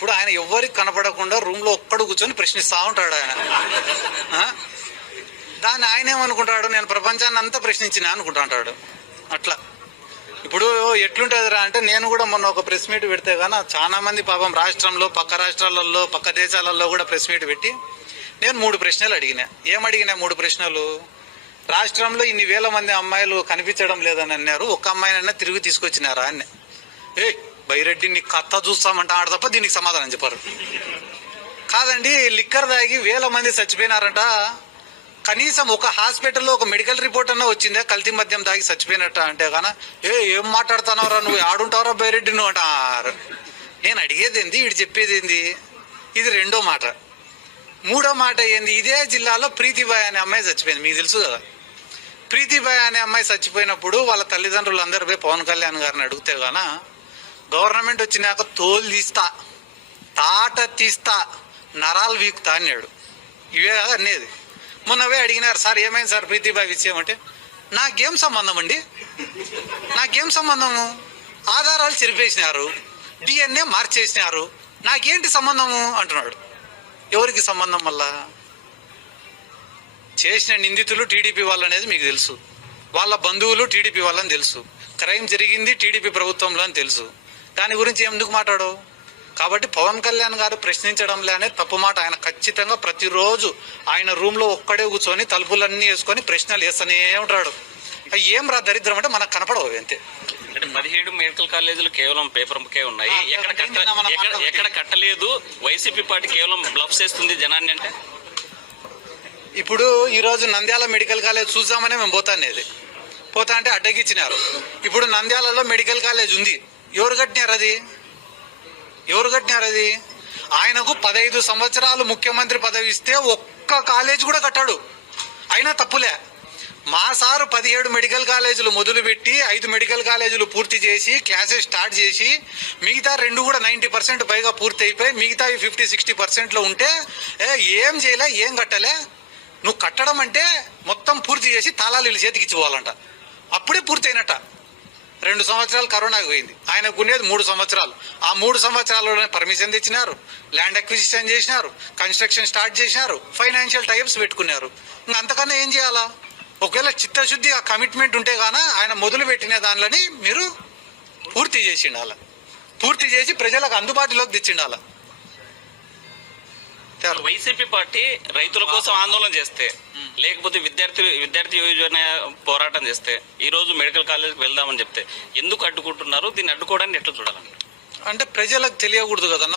ఇప్పుడు ఆయన ఎవ్వరికి కనపడకుండా రూమ్లో ఒక్కడు కూర్చొని ప్రశ్నిస్తూ ఉంటాడు ఆయన. దాన్ని ఆయన ఏమనుకుంటాడు, నేను ప్రపంచాన్ని అంతా ప్రశ్నించిన అనుకుంటా ఉంటాడు. అట్లా ఇప్పుడు ఎట్లుంటుందిరా అంటే, నేను కూడా మొన్న ఒక ప్రెస్ మీట్ పెడితే కానీ చాలా మంది పాపం రాష్ట్రంలో పక్క రాష్ట్రాలలో పక్క దేశాలలో కూడా ప్రెస్ మీట్ పెట్టి నేను 3 ప్రశ్నలు అడిగినా. ఏమడిగినా 3 ప్రశ్నలు? రాష్ట్రంలో ఇన్ని వేల మంది అమ్మాయిలు కనిపించడం లేదని అన్నారు, ఒక్క అమ్మాయినైనా తిరిగి తీసుకొచ్చినారా అని. బైరెడ్డి నీ కథ చూస్తామంట ఆడ తప్ప దీనికి సమాధానం చెప్పారు. కాదండి, లిక్కర్ తాగి వేల మంది చచ్చిపోయినారంట, కనీసం ఒక హాస్పిటల్లో ఒక మెడికల్ రిపోర్ట్ అన్నా వచ్చిందా కల్తీ మద్యం తాగి చచ్చిపోయినట్ట అంటే కానీ ఏం మాట్లాడుతున్నావురా నువ్వు, ఆడుంటావురా బైరెడ్డి నువ్వు అంటారు. నేను అడిగేది ఏంది, వీడు చెప్పేది ఏంది? ఇది రెండో మాట. మూడో మాట ఏంది, ఇదే జిల్లాలో ప్రీతిబాయ్ అనే అమ్మాయి చచ్చిపోయింది, మీకు తెలుసు కదా. ప్రీతిబాయ్ అనే అమ్మాయి చచ్చిపోయినప్పుడు వాళ్ళ తల్లిదండ్రులు అందరూ పోయి పవన్ కళ్యాణ్ గారిని అడిగితే గాన గవర్నమెంట్ వచ్చినాక తోలు తీస్తా, తాట తీస్తా, నరాలు వీకుతా అన్నాడు. ఇవే కదా అనేది. మొన్నవే అడిగినారు, సార్ ఏమైంది సార్ ప్రీతిబాయ్ విషయం అంటే, నాకేం సంబంధం అండి, నాకేం సంబంధము, ఆధారాలు చెరిపేసినారు, DNA మార్చేసినారు, నాకేంటి సంబంధము అంటున్నాడు. ఎవరికి సంబంధం? వల్ల చేసిన నిందితులు టీడీపీ వాళ్ళు అనేది మీకు తెలుసు, వాళ్ళ బంధువులు టీడీపీ వాళ్ళని తెలుసు, క్రైమ్ జరిగింది టీడీపీ ప్రభుత్వంలో అని తెలుసు. దాని గురించి ఎందుకు మాట్లాడవు? కాబట్టి పవన్ కళ్యాణ్ గారు ప్రశ్నించడంలే అనే తప్పు మాట. ఆయన ఖచ్చితంగా ప్రతిరోజు ఆయన రూమ్లో ఒక్కడే కూర్చొని తలుపులన్నీ వేసుకొని ప్రశ్నలు వేస్తూనే ఉంటాడు. ఏం రా దరిద్రం అంటే మనకు కనపడవు అంతే. అంటే 17 మెడికల్ కాలేజీలు కేవలం పేపర్కే ఉన్నాయి, ఎక్కడ కట్టలేదు. వైసీపీ పార్టీ కేవలం బ్లఫ్ చేస్తుంది జనాన్ని. అంటే ఇప్పుడు ఈరోజు నంద్యాల మెడికల్ కాలేజ్ చూద్దామనే మేము పోతానేది, పోతా అంటే అడ్డగిచ్చినారు. ఇప్పుడు నంద్యాలలో మెడికల్ కాలేజ్ ఉంది, ఎవరు కట్టినారు అది? ఎవరు కట్టినారు అది? ఆయనకు 15 సంవత్సరాలు ముఖ్యమంత్రి పదవి ఇస్తే ఒక్క కాలేజ్ కూడా కట్టాడు, అయినా తప్పులే. మా సారు 17 మెడికల్ కాలేజీలు మొదలుపెట్టి 5 మెడికల్ కాలేజీలు పూర్తి చేసి క్లాసెస్ స్టార్ట్ చేసి మిగతా 2 కూడా 90% పైగా పూర్తి అయిపోయి మిగతా 50-60%లో ఉంటే ఏం చేయలే, ఏం కట్టలే. నువ్వు కట్టడం అంటే మొత్తం పూర్తి చేసి తాళాలు వీళ్ళు చేతికి ఇచ్చిపోవాలంట, అప్పుడే పూర్తి అయినట్ట. 2 సంవత్సరాలు కరోనాకు పోయింది, ఆయనకు ఉండేది 3 సంవత్సరాలు. ఆ 3 సంవత్సరాల్లోనే పర్మిషన్ తెచ్చినారు, ల్యాండ్ అక్విజిషన్ చేసినారు, కన్స్ట్రక్షన్ స్టార్ట్ చేసినారు, ఫైనాన్షియల్ టైప్స్ పెట్టుకున్నారు. ఇంకా అంతకన్నా ఏం చేయాలా? ఒకవేళ చిత్తశుద్ధి ఆ కమిట్మెంట్ ఉంటే గాన ఆయన మొదలు పెట్టిన దానిలని మీరు పూర్తి చేసిండాల, పూర్తి చేసి ప్రజలకు అందుబాటులోకి తెచ్చిండాల. వైసీపీ పార్టీ రైతుల కోసం ఆందోళన చేస్తే, లేకపోతే విద్యార్థి యువజన పోరాటం చేస్తే, ఈ రోజు మెడికల్ కాలేజ్కి వెళ్దామని చెప్తే ఎందుకు అడ్డుకుంటున్నారు? దీన్ని అడ్డుకోవడానికి ఎట్లా చూడాలంటే ప్రజలకు తెలియకూడదు కదా.